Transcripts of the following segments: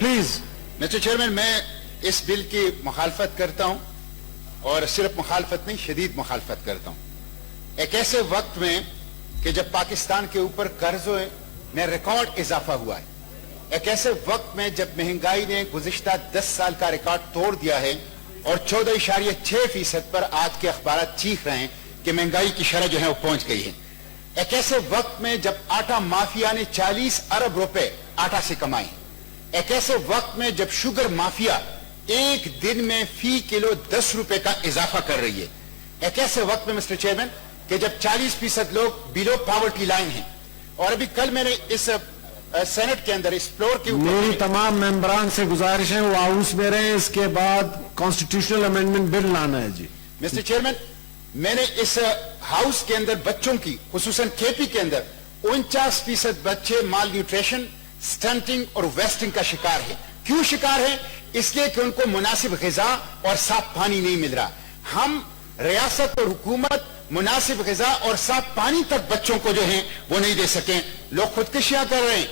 Please. Mister chairman, मैं इस bill की मुखालफत करता हूं और सिर्फ मुखालफत नहीं, शदीद मुखालफत करता हूं। एक ऐसे वक्त में कि जब पाकिस्तान के ऊपर कर्जों में रिकॉर्ड इजाफा हुआ है, एक ऐसे वक्त में जब महंगाई ने गुज़िश्ता 10 साल का रिकॉर्ड तोड़ दिया है और 14.6% पर आज के अखबार चीख रहे हैं कि महंगाई की शरह जो है वो पहुंच गई है। एक ऐसे वक्त में जब आटा माफिया ने 40 अरब रुपए आटा से कमाए, एक ऐसे वक्त में जब शुगर माफिया एक दिन में फी किलो 10 रुपए का इजाफा कर रही है, एक ऐसे वक्त में मिस्टर चेयरमैन कि जब 40% लोग बिलो पॉवर्टी लाइन हैं। और अभी कल मैंने इस सेनेट के अंदर इस फ्लोर के ऊपर मेरी तमाम मेंबरान से गुजारिश है वो हाउस में रहे, इसके बाद कॉन्स्टिट्यूशनल अमेंडमेंट बिल लाना है जी। मिस्टर चेयरमैन, मैंने इस हाउस के अंदर बच्चों की, खुसूसन केपी के अंदर 49% बच्चे माल न्यूट्रिशन, स्टंटिंग और वेस्टिंग का शिकार है। क्यों शिकार है? इसलिए कि उनको मुनासिब ग़िज़ा और साफ पानी नहीं मिल रहा। हम रियासत और हुकूमत मुनासिब ग़िज़ा और साफ पानी तक बच्चों को जो है वो नहीं दे सके। लोग खुदकुशियां कर रहे हैं,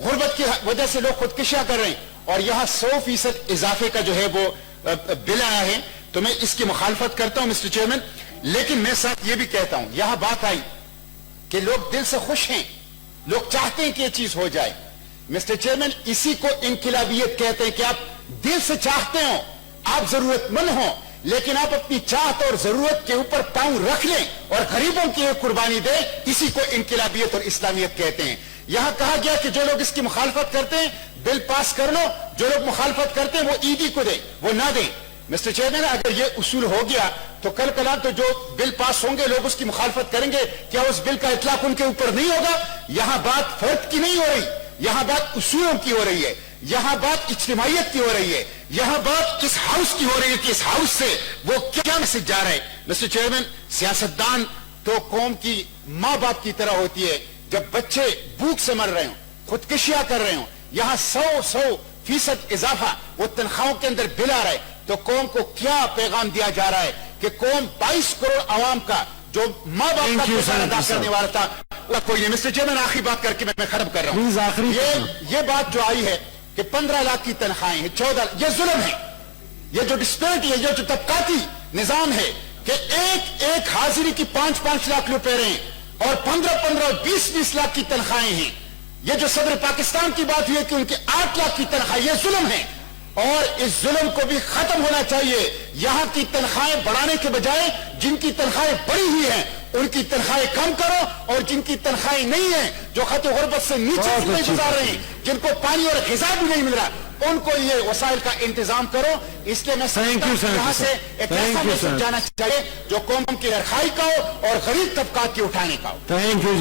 गुर्बत की वजह से लोग खुदकुशियां कर रहे हैं और यहां 100% इजाफे का जो है वो बिल आया है। तो मैं इसकी मुखालफत करता हूं मिस्टर चेयरमैन, लेकिन मैं साथ ये भी कहता हूं, यहां बात आई कि लोग दिल से खुश हैं, लोग चाहते हैं कि यह चीज हो जाए। मिस्टर चेयरमैन, इसी को इनकिलाबियत कहते हैं कि आप दिल से चाहते हो, आप जरूरतमंद हो, लेकिन आप अपनी चाहत और जरूरत के ऊपर पांव रख लें और गरीबों की एक कुर्बानी दें। इसी को इनकिलाबियत और इस्लामियत कहते हैं। यहां कहा गया कि जो लोग इसकी मुखालफत करते हैं बिल पास कर लो, जो लोग मुखालफत करते हैं वो ईदी को दें, वो ना दें। मिस्टर चेयरमैन, अगर ये उसूल हो गया तो कल कला तो जो बिल पास होंगे लोग उसकी मुखालफत करेंगे, क्या उस बिल का इतलाक उनके ऊपर नहीं होगा? यहां बात फर्क की नहीं हो रही, यहां बात उसूलों की हो रही है, यहां बात इज्तिमाइयत की हो रही है, यहां बात इस हाउस की हो रही है कि इस हाउस से वो क्या मैसेज जा रहा है। मिस्टर चेयरमैन, सियासतदान तो कौम की मां बाप की तरह होती है। जब बच्चे भूख से मर रहे हो, खुदकुशियां कर रहे हो, यहां 100% इजाफा वो तनख्वाहों के अंदर बिल आ रहा है, तो कौम को क्या पैगाम दिया जा रहा है कि कौम 22 करोड़ आवाम का जो मां बाप का किरदार अदा करने वाला था वो कोई नहीं। मिस्टर चेयरमैन, आखिरी बात करके मैं खत्म कर रहा हूं। ये बात जो आई है कि 15 लाख की तनख्वाहें हैं, 14, ये जुल्म है, ये जो डिस्पैरिटी है, ये जो तबकाती निजाम है कि एक हाजिरी की 5-5 लाख रुपए रहे और 15-15 और 20-20 लाख की तनख्वाहें हैं। ये जो सदर पाकिस्तान की बात हुई है कि उनके 8 लाख की तनख्वाह, ये जुल्म है और इस जुल्म को भी खत्म होना चाहिए। यहां की तनख्वाहें बढ़ाने के बजाय जिनकी तनख्वाहें बढ़ी हुई हैं उनकी तनख्वाहें कम करो और जिनकी तनख्वाहें नहीं है, जो खत गुर्बत से नीचे नहीं गुजार रहे हैं, जिनको पानी और ग़िज़ा भी नहीं मिल रहा, उनको ये वसाइल का इंतजाम करो। इसलिए मैं यहां से एक ऐसा मैसेज जाना चाहिए जो कौम की रखाई का हो और गरीब तबका की उठाने का हो। Thank you.